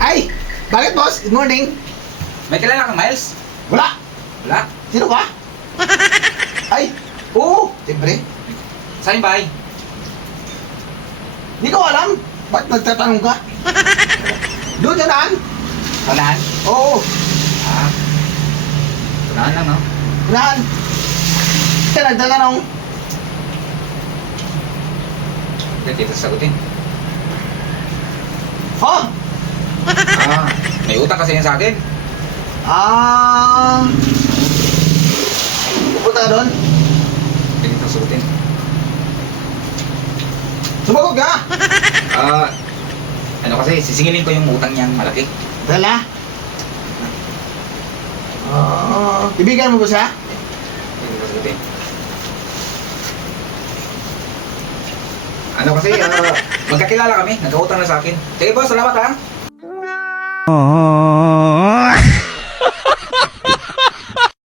Ay! Bakit, boss? Good morning. May kilala kang Miles? Wala. Wala. Sino ka? Ay! Oo! Siyempre. Saan yung bahay? Hindi ko alam. Ba't nagtatanong ka? Doon sa daan? Unahan? Oo. Ah. Unahan lang, no? Unahan. Kaya nagtatanong. Hindi, dito sasagutin. Oh! Ah, may utang kasi yan sa akin. Ah! Pupunta ka doon? Hindi dito sasagutin. Sumagot ka! Ah, ano kasi, sisingilin ko yung utang niyang malaki. Dala? Ibigan mo ba siya? Hindi dito sasagutin. Ano kasi, magkakilala kami, nagkautang na sa akin. Sige boss, salamat ha.